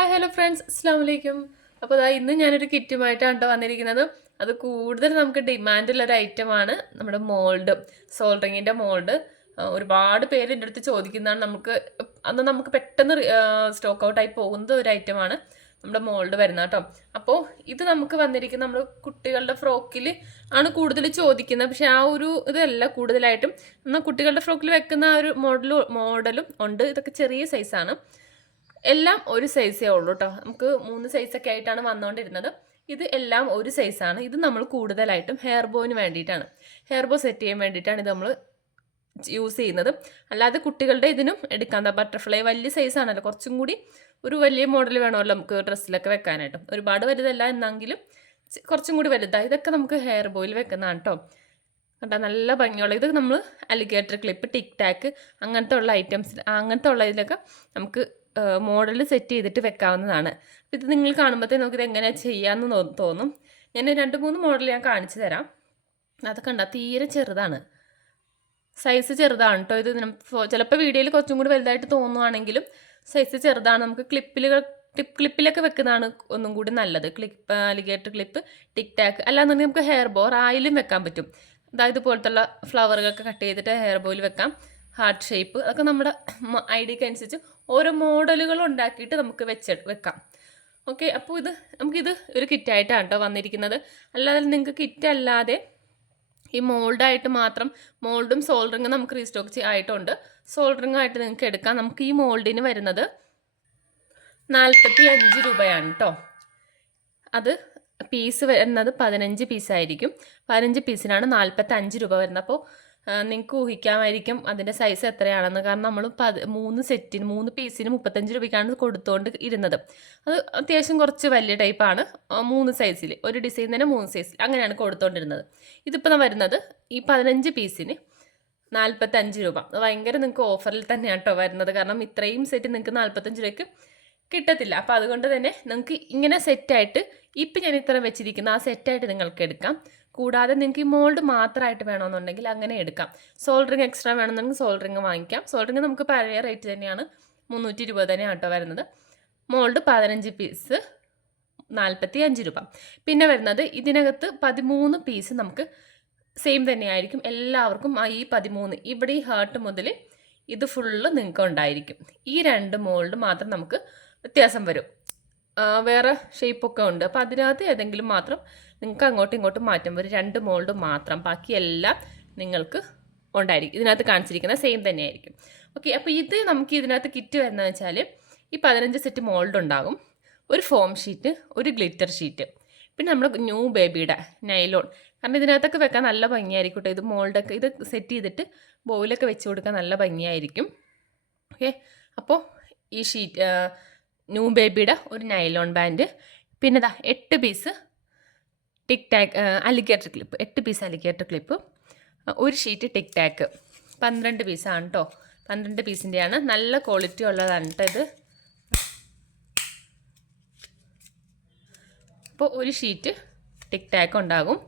Hi hello friends അസ്സാം വലൈക്കും അപ്പോൾ അതാ ഇന്ന് ഞാനൊരു കിറ്റുമായിട്ടാണ് കേട്ടോ വന്നിരിക്കുന്നത്. അത് കൂടുതൽ നമുക്ക് ഡിമാൻഡുള്ള ഒരു ഐറ്റമാണ് നമ്മുടെ മോൾഡ് സോൾഡറിങ്ങിന്റെ മോൾഡ്. ഒരുപാട് പേര് എന്റെ അടുത്ത് ചോദിക്കുന്നതാണ്. നമുക്ക് അന്ന് നമുക്ക് പെട്ടെന്ന് സ്റ്റോക്ക് ഔട്ടായി പോകുന്ന ഒരു ഐറ്റമാണ് നമ്മുടെ മോൾഡ് വരുന്ന കേട്ടോ അപ്പോൾ ഇത് നമുക്ക് വന്നിരിക്കുന്ന നമ്മൾ കുട്ടികളുടെ ഫ്രോക്കിൽ ആണ് കൂടുതൽ ചോദിക്കുന്നത്. പക്ഷെ ആ ഒരു ഇതല്ല കൂടുതലായിട്ടും. എന്നാൽ കുട്ടികളുടെ ഫ്രോക്കിൽ വെക്കുന്ന ആ ഒരു മോഡലും മോഡലും ഉണ്ട്. ഇതൊക്കെ ചെറിയ സൈസാണ് എല്ലാം ഒരു സൈസേ ഉള്ളൂ കേട്ടോ നമുക്ക് മൂന്ന് സൈസൊക്കെ ആയിട്ടാണ് വന്നുകൊണ്ടിരുന്നത് ഇത് എല്ലാം ഒരു സൈസാണ് ഇത് നമ്മൾ കൂടുതലായിട്ടും ഹെയർ ബോയിന് വേണ്ടിയിട്ടാണ്. ഹെയർ ബോ സെറ്റ് ചെയ്യാൻ വേണ്ടിയിട്ടാണ് ഇത് നമ്മൾ യൂസ് ചെയ്യുന്നത്. അല്ലാതെ കുട്ടികളുടെ ഇതിനും എടുക്കാം. എന്താ ബട്ടർഫ്ലൈ വലിയ സൈസാണല്ലോ കുറച്ചും കൂടി ഒരു വലിയ മോഡൽ വേണമല്ലോ നമുക്ക് ഡ്രസ്സിലൊക്കെ വെക്കാനായിട്ട്. ഒരുപാട് വലുതല്ല എന്നെങ്കിലും കുറച്ചും കൂടി വലുതാണ് ഇതൊക്കെ നമുക്ക് ഹെയർ ബോയിൽ വെക്കുന്നതാണ് കേട്ടോ കണ്ടാ നല്ല ഭംഗിയുള്ള ഇത് നമ്മൾ അലിഗേറ്റർ ക്ലിപ്പ് ടിക് ടാക്ക് അങ്ങനത്തെ ഉള്ള ഐറ്റംസ് അങ്ങനത്തെ ഉള്ള ഇതിലൊക്കെ നമുക്ക് മോഡൽ സെറ്റ് ചെയ്തിട്ട് വെക്കാവുന്നതാണ്. ഇത് നിങ്ങൾ കാണുമ്പോഴത്തേ നമുക്കിത് എങ്ങനെ ചെയ്യാമെന്ന് തോന്നും. ഞാൻ രണ്ട് മൂന്ന് മോഡൽ ഞാൻ കാണിച്ചു തരാം. അതൊക്കെ ഉണ്ടാ തീരെ ചെറുതാണ്. സൈസ് ചെറുതാണ് കേട്ടോ ഇത്. ചിലപ്പോൾ വീഡിയോയിൽ കുറച്ചും കൂടി വലുതായിട്ട് തോന്നുവാണെങ്കിലും സൈസ് ചെറുതാണ്. നമുക്ക് ക്ലിപ്പിലുകൾ ടിപ്പ് ക്ലിപ്പിലൊക്കെ വെക്കുന്നതാണ് ഒന്നും കൂടി നല്ലത്. Clip alligator clip tic tac അല്ലാന്നുണ്ടെങ്കിൽ നമുക്ക് ഹെയർ ബോർ റായിലും വെക്കാൻ പറ്റും. അതായത് ഇതുപോലത്തുള്ള ഫ്ലവറുകളൊക്കെ കട്ട് ചെയ്തിട്ട് ഹെയർ ബോയിൽ വെക്കാം. ഹാർട്ട് ഷേപ്പ് അതൊക്കെ നമ്മുടെ ഐഡിയക്ക് അനുസരിച്ച് ഓരോ മോഡലുകൾ ഉണ്ടാക്കിയിട്ട് നമുക്ക് വെച്ച് വെക്കാം. ഓക്കെ അപ്പോൾ ഇത് നമുക്കിത് ഒരു കിറ്റായിട്ടാണ് കേട്ടോ വന്നിരിക്കുന്നത്. അല്ലാതെ നിങ്ങൾക്ക് കിറ്റ് അല്ലാതെ ഈ മോൾഡായിട്ട് മാത്രം മോൾഡും സോൾഡറിങ്ങും നമുക്ക് റീസ്റ്റോക്ക് ആയിട്ടുണ്ട്. സോൾഡറിങ് ആയിട്ട് നിങ്ങൾക്ക് എടുക്കാം. നമുക്ക് ഈ മോൾഡിന് വരുന്നത് നാൽപ്പത്തി അഞ്ച് രൂപയാണ് കേട്ടോ. അത് പീസ് വരുന്നത് പതിനഞ്ച് പീസായിരിക്കും. പതിനഞ്ച് പീസിനാണ് നാൽപ്പത്തി അഞ്ച് രൂപ വരുന്നത്. അപ്പോൾ നിങ്ങൾക്ക് ഊഹിക്കാമായിരിക്കും അതിന്റെ സൈസ് എത്രയാണെന്ന്. കാരണം നമ്മൾ പത് മൂന്ന് സെറ്റിന് മൂന്ന് പീസിന് മുപ്പത്തഞ്ച് രൂപയ്ക്കാണ് കൊടുത്തുകൊണ്ട് ഇരുന്നത്. അത് അത്യാവശ്യം കുറച്ച് വലിയ ടൈപ്പാണ് മൂന്ന് സൈസിൽ ഒരു ഡിസൈൻ തന്നെ മൂന്ന് സൈസിൽ അങ്ങനെയാണ് കൊടുത്തുകൊണ്ടിരുന്നത് ഇതിപ്പോൾ വരുന്നത് ഈ പതിനഞ്ച് പീസിന് നാൽപ്പത്തഞ്ച് രൂപ. ഭയങ്കര നിങ്ങൾക്ക് ഓഫറിൽ തന്നെയാണ് കേട്ടോ വരുന്നത്. കാരണം ഇത്രയും സെറ്റ് നിങ്ങൾക്ക് നാൽപ്പത്തഞ്ച് രൂപയ്ക്ക് കിട്ടത്തില്ല. അപ്പോൾ അതുകൊണ്ട് തന്നെ നിങ്ങൾക്ക് ഇങ്ങനെ സെറ്റായിട്ട് ഇപ്പം ഞാൻ ഇത്ര വെച്ചിരിക്കുന്ന ആ സെറ്റായിട്ട് നിങ്ങൾക്ക് എടുക്കാം. കൂടാതെ നിങ്ങൾക്ക് ഈ മോൾഡ് മാത്രമായിട്ട് വേണമെന്നുണ്ടെങ്കിൽ അങ്ങനെ എടുക്കാം. സോൾഡറിങ് എക്സ്ട്രാ വേണമെന്നുണ്ടെങ്കിൽ സോൾഡറിങ് വാങ്ങിക്കാം. സോൾഡറിങ് നമുക്ക് പഴയ റേറ്റ് തന്നെയാണ്. മുന്നൂറ്റി ഇരുപത് തന്നെയാണ് കേട്ടോ വരുന്നത്. മോൾഡ് പതിനഞ്ച് പീസ് നാൽപ്പത്തി അഞ്ച് രൂപ. പിന്നെ വരുന്നത് ഇതിനകത്ത് പതിമൂന്ന് പീസ് നമുക്ക് സെയിം തന്നെയായിരിക്കും. എല്ലാവർക്കും ആ ഈ പതിമൂന്ന് ഇവിടെ ഈ ഹാർട്ട് മുതൽ ഇത് ഫുള്ള് നിങ്ങൾക്ക് ഉണ്ടായിരിക്കും. ഈ രണ്ട് മോൾഡ് മാത്രം നമുക്ക് വ്യത്യാസം വരും. വേറെ ഷേപ്പൊക്കെ ഉണ്ട്. അപ്പോൾ അതിനകത്ത് ഏതെങ്കിലും മാത്രം നിങ്ങൾക്ക് അങ്ങോട്ടും ഇങ്ങോട്ടും മാറ്റം വരും. രണ്ട് മോൾഡ് മാത്രം. ബാക്കി എല്ലാം നിങ്ങൾക്ക് ഉണ്ടായിരിക്കും. ഇതിനകത്ത് കാണിച്ചിരിക്കുന്ന സെയിം തന്നെയായിരിക്കും. ഓക്കെ അപ്പോൾ ഇത് നമുക്ക് ഇതിനകത്ത് കിറ്റ് വരുന്നത് വെച്ചാൽ ഈ പതിനഞ്ച് സെറ്റ് മോൾഡ് ഉണ്ടാകും. ഒരു ഫോം ഷീറ്റ് ഒരു ഗ്ലിറ്റർ ഷീറ്റ് പിന്നെ നമ്മൾ ന്യൂ ബേബിയുടെ നൈലോൺ കാരണം ഇതിനകത്തൊക്കെ വെക്കാൻ നല്ല ഭംഗിയായിരിക്കും ഇത് മോൾഡൊക്കെ ഇത് സെറ്റ് ചെയ്തിട്ട് ബോയിലൊക്കെ വെച്ച് കൊടുക്കാൻ നല്ല ഭംഗിയായിരിക്കും. ഓക്കെ അപ്പോൾ ഈ ഷീറ്റ് ന്യൂ ബേബിയുടെ ഒരു നൈലോൺ ബാൻഡ് പിന്നെ ദാ എട്ട് piece tic tac alligator clip എട്ട് പീസ് അലിഗേറ്റർ ക്ലിപ്പ് ഒരു ഷീറ്റ് ടിക് ടാക്ക് പന്ത്രണ്ട് പീസാണ് കേട്ടോ പന്ത്രണ്ട് പീസിന്റെയാണ് നല്ല ക്വാളിറ്റി ഉള്ളതാണ് കേട്ടോ ഇത്. അപ്പോൾ ഒരു ഷീറ്റ് ടിക് ടാക്ക് ഉണ്ടാകും.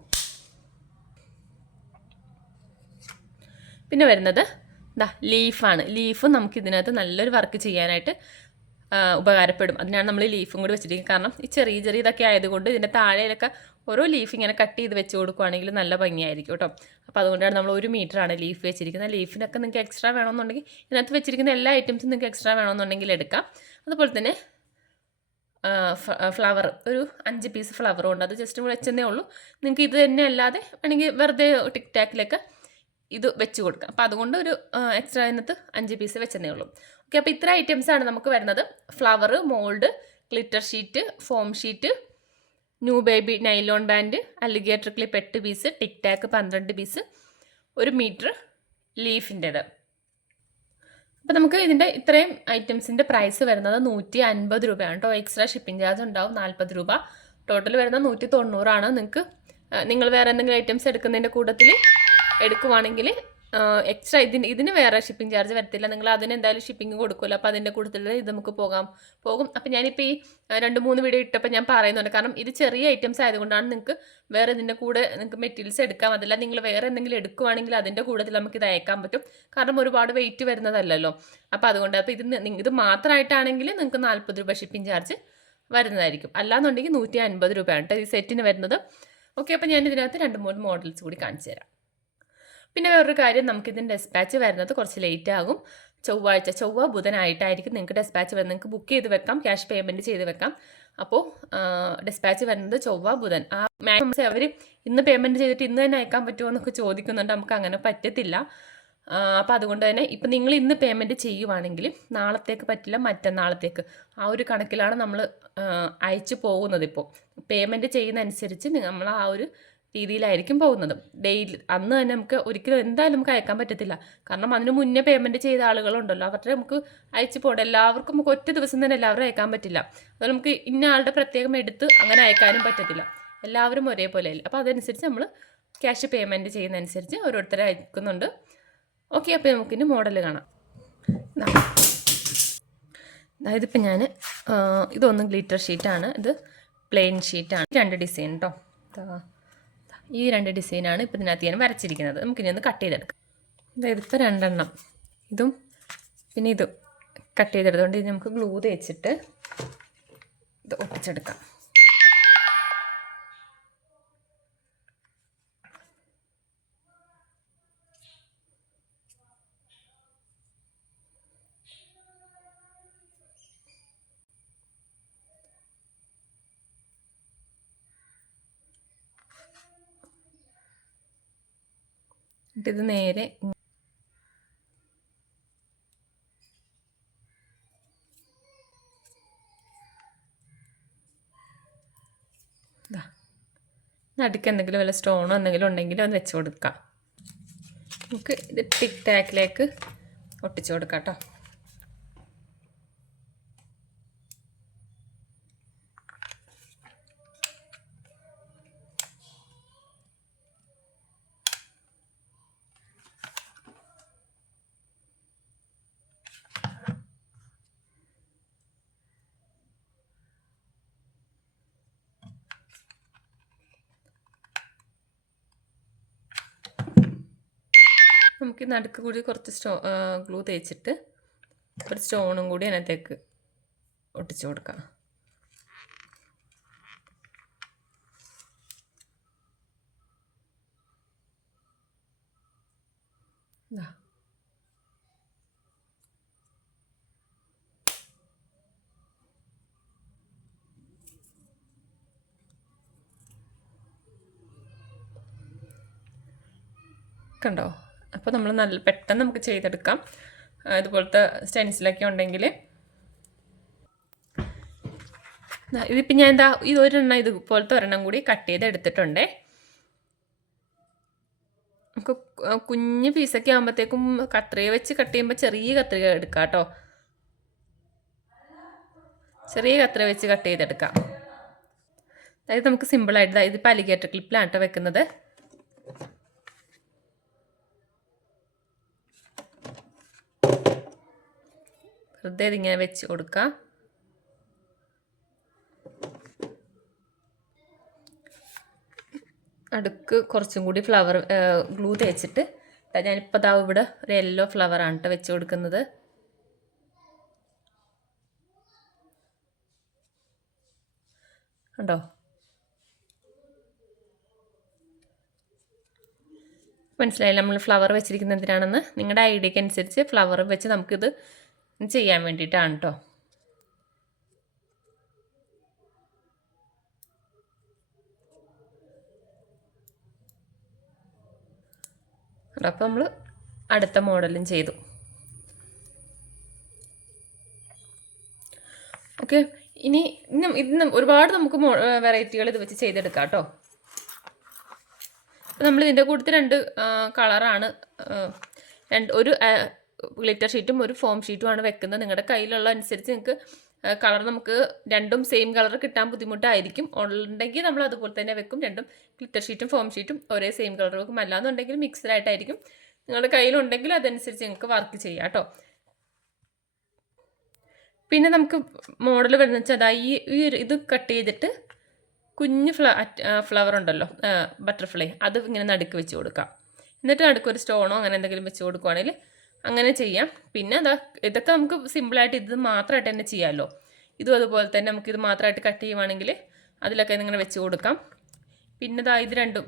പിന്നെ വരുന്നത് ദാ ലീഫാണ് ലീഫ് നമുക്ക് ഇതിനകത്ത് നല്ലൊരു വർക്ക് ചെയ്യാനായിട്ട് ഉപകാരപ്പെടും. അതിനാണ് നമ്മൾ ലീഫും കൂടി വെച്ചിരിക്കുന്നത്. കാരണം ഈ ചെറിയ ചെറിയ ഇതൊക്കെ ആയതുകൊണ്ട് ഇതിന്റെ താഴെയിലൊക്കെ ഓരോ ലീഫ് ഇങ്ങനെ കട്ട് ചെയ്ത് വെച്ച് കൊടുക്കുവാണെങ്കിൽ നല്ല ഭംഗിയായിരിക്കും കേട്ടോ. അപ്പോൾ അതുകൊണ്ടാണ് നമ്മൾ ഒരു മീറ്ററാണ് ലീഫ് വെച്ചിരിക്കുന്നത്. ലീഫിനൊക്കെ നിങ്ങൾക്ക് എക്സ്ട്രാ വേണമെന്നുണ്ടെങ്കിൽ ഇതിനകത്ത് വെച്ചിരിക്കുന്ന എല്ലാ ഐറ്റംസും നിങ്ങൾക്ക് എക്സ്ട്രാ വേണമെന്നുണ്ടെങ്കിൽ എടുക്കാം. അതുപോലെ തന്നെ ഫ്ലവർ ഒരു അഞ്ച് പീസ് ഫ്ലവറും ഉണ്ട്. അത് ജസ്റ്റ് വെച്ചെന്നേ ഉള്ളൂ. നിങ്ങൾക്ക് ഇത് തന്നെ അല്ലാതെ വേണമെങ്കിൽ വെറുതെ ടിക് ടാക്കിലൊക്കെ ഇത് വെച്ച് കൊടുക്കാം. അപ്പോൾ അതുകൊണ്ട് ഒരു എക്സ്ട്രാ അതിനകത്ത് അഞ്ച് പീസ് വെച്ചെന്നേ ഉള്ളൂ. ഓക്കെ അപ്പോൾ ഇത്ര ഐറ്റംസ് ആണ് നമുക്ക് വരുന്നത്. Flower mould glitter sheet foam sheet new baby nylon band alligator clip എട്ട് പീസ് ടിക് ടാക്ക് പന്ത്രണ്ട് പീസ് ഒരു മീറ്റർ ലീഫിന്റെത് അപ്പോൾ നമുക്ക് ഇതിന്റെ ഇത്രയും ഐറ്റംസിന്റെ പ്രൈസ് വരുന്നത് നൂറ്റി അൻപത് രൂപയാണ് കേട്ടോ. എക്സ്ട്രാ ഷിപ്പിംഗ് ചാർജ് ഉണ്ടാവും നാൽപ്പത് രൂപ. ടോട്ടൽ വരുന്നത് നൂറ്റി തൊണ്ണൂറാണ് നിങ്ങൾക്ക് നിങ്ങൾ വേറെ എന്തെങ്കിലും ഐറ്റംസ് എടുക്കുന്നതിന്റെ കൂട്ടത്തിൽ എടുക്കുവാണെങ്കിൽ എക്സ്ട്രാ ഇതിന് ഇതിന് വേറെ ഷിപ്പിംഗ് ചാർജ് വരത്തില്ല. നിങ്ങൾ അതിന് എന്തായാലും ഷിപ്പിംഗ് കൊടുക്കുമല്ലോ. അപ്പോൾ അതിന്റെ കൂടുതൽ ഇത് നമുക്ക് പോകാം. പോകും. അപ്പോൾ ഞാനിപ്പോൾ ഈ രണ്ട് മൂന്ന് വീഡിയോ ഇട്ടപ്പോൾ ഞാൻ പറയുന്നുണ്ട്. കാരണം ഇത് ചെറിയ ഐറ്റംസ് ആയതുകൊണ്ടാണ് നിങ്ങൾക്ക് വേറെ ഇതിന്റെ കൂടെ നിങ്ങൾക്ക് മെറ്റീരിയൽസ് എടുക്കാം. അതല്ല നിങ്ങൾ വേറെ എന്തെങ്കിലും എടുക്കുവാണെങ്കിൽ അതിന്റെ കൂട്ടത്തിൽ നമുക്ക് ഇത് അയക്കാൻ പറ്റും. കാരണം ഒരുപാട് വെയിറ്റ് വരുന്നതല്ലല്ലോ. അപ്പോൾ അതുകൊണ്ട് അപ്പോൾ ഇത് ഇത് മാത്രമായിട്ടാണെങ്കിൽ നിങ്ങൾക്ക് നാൽപ്പത് രൂപ ഷിപ്പിംഗ് ചാർജ് വരുന്നതായിരിക്കും. അല്ലാന്നുണ്ടെങ്കിൽ നൂറ്റി അൻപത് രൂപയാണ് കേട്ടോ ഈ സെറ്റിന് വരുന്നത്. ഓക്കെ അപ്പോൾ ഞാൻ ഇതിനകത്ത് രണ്ട് മൂന്ന് മോഡൽസ് കൂടി കാണിച്ചു തരാം. പിന്നെ വേറൊരു കാര്യം നമുക്ക് നമുക്കിതിന്റെ ഡെസ്പാച്ച് വരുന്നത് കുറച്ച് ലേറ്റ് ആകും. ചൊവ്വാഴ്ച ചൊവ്വ ബുധനായിട്ടായിരിക്കും നിങ്ങൾക്ക് ഡെസ്പാച്ച് വരുന്നത്. നിങ്ങൾക്ക് ബുക്ക് ചെയ്ത് വെക്കാം ക്യാഷ് പേയ്മെന്റ് ചെയ്ത് വെക്കാം. അപ്പോൾ ഡെസ്പാച്ച് വരുന്നത് ചൊവ്വ ബുധൻ. ആ മാക്സിമം അവർ ഇന്ന് പേയ്മെന്റ് ചെയ്തിട്ട് ഇന്ന് തന്നെ അയക്കാൻ പറ്റുമോ എന്നൊക്കെ ചോദിക്കുന്നുണ്ട്. നമുക്ക് അങ്ങനെ പറ്റത്തില്ല. അപ്പോൾ അതുകൊണ്ട് തന്നെ ഇപ്പം നിങ്ങൾ ഇന്ന് പേയ്മെന്റ് ചെയ്യുവാണെങ്കിൽ നാളത്തേക്ക് പറ്റില്ല മറ്റന്നാളത്തേക്ക്. ആ ഒരു കണക്കിലാണ് നമ്മൾ അയച്ചു പോകുന്നത് ഇപ്പോൾ പേയ്മെന്റ് ചെയ്യുന്ന അനുസരിച്ച് നമ്മൾ ആ ഒരു രീതിയിലായിരിക്കും പോകുന്നത്. ഡെയിലി അന്ന് തന്നെ നമുക്ക് ഒരിക്കലും എന്തായാലും നമുക്ക് അയക്കാൻ പറ്റത്തില്ല. കാരണം അതിന് മുന്നേ പേയ്മെന്റ് ചെയ്ത ആളുകളുണ്ടല്ലോ അവരുടെ നമുക്ക് അയച്ചു പോകണം. എല്ലാവർക്കും നമുക്ക് ഒറ്റ ദിവസം തന്നെ എല്ലാവരും അയക്കാൻ പറ്റില്ല. അത് നമുക്ക് ഇന്ന ആളുടെ പ്രത്യേകം എടുത്ത് അങ്ങനെ അയക്കാനും പറ്റത്തില്ല. എല്ലാവരും ഒരേപോലെ അല്ല അപ്പോൾ അതനുസരിച്ച് നമ്മൾ ക്യാഷ് പേയ്മെന്റ് ചെയ്യുന്ന അനുസരിച്ച് ഓരോരുത്തരെ അയക്കുന്നുണ്ട്. ഓക്കെ അപ്പോൾ നമുക്കിനി മോഡൽ കാണാം. ഇതിപ്പോൾ ഞാൻ ഇതൊന്ന് ഗ്ലിറ്റർ ഷീറ്റാണ് ഇത് പ്ലെയിൻ ഷീറ്റാണ് രണ്ട് ഡിസൈൻ കേട്ടോ. ഈ രണ്ട് ഡിസൈനാണ് ഇപ്പോൾ ഇതിനകത്ത് ഞാൻ വരച്ചിരിക്കുന്നത്. നമുക്കിനി ഒന്ന് കട്ട് ചെയ്തെടുക്കാം. അതായത് ഇപ്പോൾ രണ്ടെണ്ണം. ഇതും പിന്നെ ഇതും കട്ട് ചെയ്തെടുത്തുകൊണ്ട് ഇത് നമുക്ക് ഗ്ലൂ തേച്ചിട്ട് ഇത് ഒട്ടിച്ചെടുക്കാം. എന്നിട്ട് ഇത് നേരെ. നടുക്ക് എന്തെങ്കിലും വല്ല സ്റ്റോണോ എന്തെങ്കിലും ഉണ്ടെങ്കിൽ അത് വെച്ച് കൊടുക്കാം നമുക്ക് ഇത് ടിക് ടാക്കിലേക്ക് ഒട്ടിച്ചു കൊടുക്കാം കേട്ടോ നമുക്ക് നടുക്ക് കൂടി കുറച്ച് സ്റ്റോ ഗ്ലൂ തേച്ചിട്ട് കുറച്ച് സ്റ്റോണും കൂടി അതിനകത്തേക്ക് ഒട്ടിച്ചു കൊടുക്കാം. കണ്ടോ അപ്പോൾ നമ്മൾ നല്ല പെട്ടെന്ന് നമുക്ക് ചെയ്തെടുക്കാം. ഇതുപോലത്തെ സ്റ്റെൻസിലൊക്കെ ഉണ്ടെങ്കിൽ ഇതിപ്പോൾ ഞാൻ എന്താ ഇത് ഒരെണ്ണം ഇതുപോലത്തെ ഒരെണ്ണം കൂടി കട്ട് ചെയ്ത് എടുത്തിട്ടുണ്ടേ. നമുക്ക് കുഞ്ഞ് പീസൊക്കെ ആകുമ്പോഴത്തേക്കും കത്രിക വെച്ച് കട്ട് ചെയ്യുമ്പോൾ ചെറിയ കത്രിക എടുക്കാം കേട്ടോ ചെറിയ കത്രിക വെച്ച് കട്ട് ചെയ്തെടുക്കാം. അതായത് നമുക്ക് സിമ്പിളായിട്ട് ഇതിപ്പോൾ അലിഗേറ്റർ ക്ലിപ്പിലാണ് കേട്ടോ വെക്കുന്നത്. വെറുതെ ഇതിങ്ങനെ വെച്ച് കൊടുക്കുക അടുക്ക് കുറച്ചും കൂടി ഫ്ലവർ ഗ്ലൂ തേച്ചിട്ട് ഞാനിപ്പോൾ ദാ ഇവിടെ ഒരു യെല്ലോ ഫ്ലവറാണ് കേട്ടോ വെച്ച് കൊടുക്കുന്നത്. കണ്ടോ? മനസ്സിലായി നമ്മൾ ഫ്ലവർ വെച്ചിരിക്കുന്നത് എന്തിനാണെന്ന്? നിങ്ങളുടെ ഐഡിയക്ക് അനുസരിച്ച് ഫ്ലവർ വെച്ച് നമുക്കിത് ചെയ്യാൻ വേണ്ടിയിട്ടാണ് കേട്ടോ അപ്പോൾ നമ്മൾ അടുത്ത മോഡലും ചെയ്തു. ഓക്കെ ഇനി ഇന്നും ഒരുപാട് നമുക്ക് വെറൈറ്റികൾ ഇത് വെച്ച് ചെയ്തെടുക്കാം കേട്ടോ നമ്മൾ ഇതിന്റെ കൂട്ടത്തിൽ രണ്ട് കളറാണ് രണ്ട് ഒരു ഗ്ലിറ്റർ ഷീറ്റും ഒരു ഫോം ഷീറ്റുമാണ് വെക്കുന്നത്. നിങ്ങളുടെ കയ്യിലുള്ള അനുസരിച്ച് നിങ്ങൾക്ക് കളർ നമുക്ക് രണ്ടും സെയിം കളർ കിട്ടാൻ ബുദ്ധിമുട്ടായിരിക്കും. ഉണ്ടെങ്കിൽ നമ്മൾ അതുപോലെ തന്നെ വെക്കും. രണ്ടും ഗ്ലിറ്റർ ഷീറ്റും ഫോം ഷീറ്റും ഒരേ സെയിം കളർ വെക്കും. അല്ലാന്നുണ്ടെങ്കിൽ മിക്സ്ഡ് ആയിട്ടായിരിക്കും. നിങ്ങളുടെ കയ്യിലുണ്ടെങ്കിൽ അതനുസരിച്ച് നിങ്ങൾക്ക് വർക്ക് ചെയ്യാം കേട്ടോ പിന്നെ നമുക്ക് മോഡൽ വരുന്ന വെച്ചാൽ അതാ ഈ ഈ ഇത് കട്ട് ചെയ്തിട്ട് കുഞ്ഞ് ഫ്ല ഫ്ലവർ ഉണ്ടല്ലോ ബട്ടർഫ്ലൈ അത് ഇങ്ങനെ നടുക്ക് വെച്ച് കൊടുക്കാം. എന്നിട്ട് നടുക്ക് ഒരു സ്റ്റോണോ അങ്ങനെ എന്തെങ്കിലും വെച്ച് കൊടുക്കുവാണെങ്കിൽ അങ്ങനെ ചെയ്യാം. പിന്നെ അതാ ഇതൊക്കെ നമുക്ക് സിമ്പിളായിട്ട് ഇത് മാത്രമായിട്ട് തന്നെ ചെയ്യാമല്ലോ ഇതും അതുപോലെ തന്നെ നമുക്ക് ഇത് മാത്രമായിട്ട് കട്ട് ചെയ്യുവാണെങ്കിൽ അതിലൊക്കെ ഇങ്ങനെ വെച്ച് കൊടുക്കാം. പിന്നെ ദാ ഇത് രണ്ടും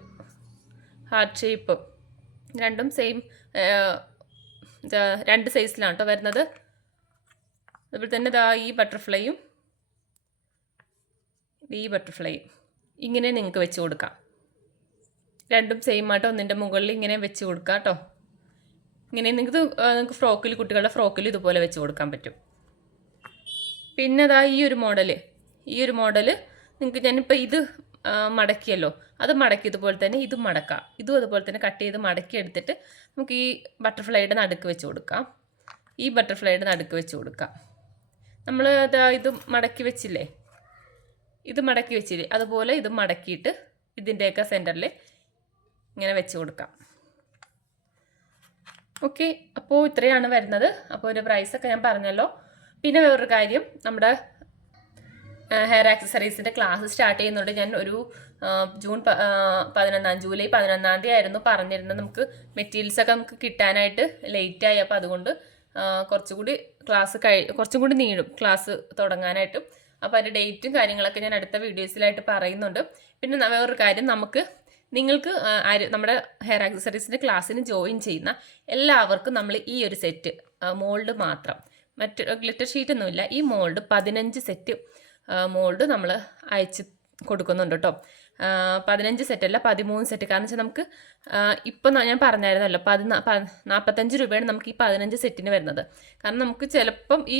ഹാർട്ട് ഷേപ്പ് രണ്ടും സെയിം രണ്ട് സൈസിലാണ് കേട്ടോ വരുന്നത്. അതുപോലെ തന്നെ ഇതാ ഈ ബട്ടർഫ്ലൈയും ഈ ബട്ടർഫ്ലൈയും ഇങ്ങനെ നിങ്ങൾക്ക് വെച്ച് കൊടുക്കാം. രണ്ടും സെയിം ആട്ടോ ഒന്നിന്റെ മുകളിൽ ഇങ്ങനെ വെച്ച് കൊടുക്കാം കേട്ടോ ഇങ്ങനെ നിങ്ങൾക്ക് നിങ്ങൾക്ക് ഫ്രോക്കിൽ കുട്ടികളുടെ ഫ്രോക്കിൽ ഇതുപോലെ വെച്ച് കൊടുക്കാൻ പറ്റും. പിന്നെ അതാ ഈ ഒരു മോഡൽ ഈ ഒരു മോഡൽ നിങ്ങൾക്ക് ഞാനിപ്പോൾ ഇത് മടക്കിയല്ലോ. അത് മടക്കി ഇതുപോലെ തന്നെ ഇതും മടക്കാം. ഇതും അതുപോലെ തന്നെ കട്ട് ചെയ്ത് മടക്കി എടുത്തിട്ട് നമുക്ക് ഈ ബട്ടർഫ്ലൈയുടെ നടുക്ക് വെച്ച് കൊടുക്കാം. ഈ ബട്ടർഫ്ലൈയുടെ നടുക്ക് വെച്ച് കൊടുക്കാം. നമ്മൾ അത് ഇത് മടക്കി വെച്ചില്ലേ? ഇത് മടക്കി വെച്ചില്ലേ? അതുപോലെ ഇത് മടക്കിയിട്ട് ഇതിന്റെയൊക്കെ സെന്ററിൽ ഇങ്ങനെ വെച്ച് കൊടുക്കാം. ഓക്കെ അപ്പോൾ ഇത്രയാണ് വരുന്നത്. അപ്പോൾ ഒരു പ്രൈസൊക്കെ ഞാൻ പറഞ്ഞല്ലോ. പിന്നെ വേറൊരു കാര്യം നമ്മുടെ ഹെയർ ആക്സസറീസിന്റെ ക്ലാസ് സ്റ്റാർട്ട് ചെയ്യുന്നുണ്ട് ഞാൻ ഒരു ജൂൺ പതിനൊന്നാം ജൂലൈ പതിനൊന്നാം തീയതി ആയിരുന്നു പറഞ്ഞിരുന്നത്. നമുക്ക് മെറ്റീരിയൽസ് ഒക്കെ നമുക്ക് കിട്ടാനായിട്ട് ലേറ്റായി അപ്പോൾ അതുകൊണ്ട് കുറച്ചുകൂടി ക്ലാസ് കഴി കുറച്ചും കൂടി നീടും ക്ലാസ് തുടങ്ങാനായിട്ട് അപ്പോൾ അതിന്റെ ഡേറ്റും കാര്യങ്ങളൊക്കെ ഞാൻ അടുത്ത വീഡിയോസിലായിട്ട് പറയുന്നുണ്ട്. പിന്നെ വേറൊരു കാര്യം നമുക്ക് നിങ്ങൾക്ക് നമ്മുടെ ഹെയർ ആക്സസറീസിന്റെ ക്ലാസ്സിന് ജോയിൻ ചെയ്യുന്ന എല്ലാവർക്കും നമ്മൾ ഈ ഒരു സെറ്റ് മോൾഡ് മാത്രം. മറ്റ് ഗ്ലിറ്റർ ഷീറ്റൊന്നുമില്ല ഈ മോൾഡ് പതിനഞ്ച് സെറ്റ് മോൾഡ് നമ്മൾ അയച്ച് കൊടുക്കുന്നുണ്ട് കേട്ടോ പതിനഞ്ച് അല്ല പതിമൂന്ന് സെറ്റ് കാരണം വെച്ചാൽ നമുക്ക് ഇപ്പം ഞാൻ പറഞ്ഞായിരുന്നല്ലോ പതിനാ നാൽപ്പത്തഞ്ച് രൂപയാണ് നമുക്ക് ഈ പതിനഞ്ച് സെറ്റിന് വരുന്നത്. കാരണം നമുക്ക് ചിലപ്പം ഈ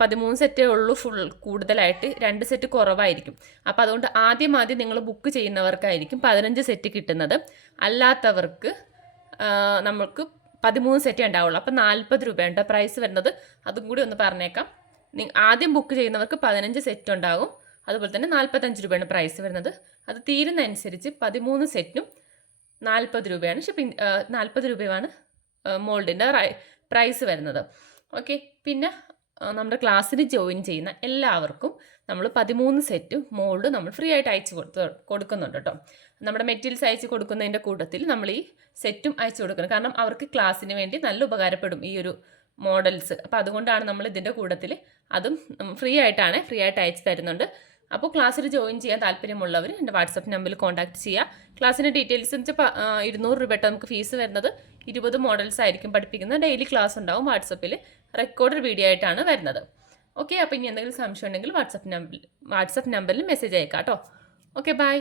പതിമൂന്ന് സെറ്റേ ഉള്ളൂ ഫുൾ കൂടുതലായിട്ട്. രണ്ട് സെറ്റ് കുറവായിരിക്കും. അപ്പോൾ അതുകൊണ്ട് ആദ്യം ആദ്യം നിങ്ങൾ ബുക്ക് ചെയ്യുന്നവർക്കായിരിക്കും പതിനഞ്ച് സെറ്റ് കിട്ടുന്നത്. അല്ലാത്തവർക്ക് നമ്മൾക്ക് പതിമൂന്ന് സെറ്റേ ഉണ്ടാവുള്ളൂ. അപ്പോൾ നാൽപ്പത് രൂപയുണ്ട് പ്രൈസ് വരുന്നത്. അതും കൂടി ഒന്ന് പറഞ്ഞേക്കാം. ആദ്യം ബുക്ക് ചെയ്യുന്നവർക്ക് പതിനഞ്ച് സെറ്റ് ഉണ്ടാകും. അതുപോലെ തന്നെ നാൽപ്പത്തഞ്ച് രൂപയാണ് പ്രൈസ് വരുന്നത്. അത് തീരുന്ന അനുസരിച്ച് പതിമൂന്ന് സെറ്റും നാൽപ്പത് രൂപയാണ് ഷിപ്പിംഗ് നാൽപ്പത് രൂപയാണ് മോൾഡിന്റെ പ്രൈസ് വരുന്നത്. ഓക്കെ. പിന്നെ നമ്മുടെ ക്ലാസ്സിൽ ജോയിൻ ചെയ്യുന്ന എല്ലാവർക്കും നമ്മൾ പതിമൂന്ന് സെറ്റ് മോൾഡ് നമ്മൾ ഫ്രീ ആയിട്ട് അയച്ചു കൊടുത്ത് കൊടുക്കുന്നുണ്ട് കേട്ടോ. നമ്മുടെ മെറ്റീരിയൽസ് അയച്ചു കൊടുക്കുന്നതിന്റെ കൂട്ടത്തിൽ നമ്മൾ ഈ സെറ്റും അയച്ചു കൊടുക്കണം. കാരണം അവർക്ക് ക്ലാസ്സിന് വേണ്ടി നല്ല ഉപകാരപ്പെടും ഈ ഒരു മോഡൽസ്. അപ്പോൾ അതുകൊണ്ടാണ് നമ്മൾ ഇതിന്റെ കൂട്ടത്തിൽ അതും ഫ്രീ ആയിട്ടാണ് ഫ്രീ ആയിട്ട് അയച്ചു തരുന്നുണ്ട്. അപ്പോൾ ക്ലാസ്സിൽ ജോയിൻ ചെയ്യാൻ താല്പര്യമുള്ളവർ എന്റെ വാട്സപ്പ് നമ്പറിൽ കോൺടാക്ട് ചെയ്യുക. ക്ലാസ്സിന്റെ ഡീറ്റെയിൽസ് എന്ന് വെച്ചാൽ ഇരുന്നൂറ് രൂപ നമുക്ക് ഫീസ് വരുന്നത് ഇരുപത് മോഡൽസ് ആയിരിക്കും പഠിപ്പിക്കുന്നത് ഡെയിലി ക്ലാസ് ഉണ്ടാവും വാട്സപ്പിൽ റെക്കോർഡഡ് വീഡിയോ ആയിട്ടാണ് വരുന്നത്. ഓക്കെ അപ്പോൾ ഇനി എന്തെങ്കിലും സംശയം ഉണ്ടെങ്കിൽ വാട്സപ്പ് നമ്പർ വാട്സപ്പ് നമ്പറിൽ മെസ്സേജ് അയക്കാം കേട്ടോ ഓക്കെ ബൈ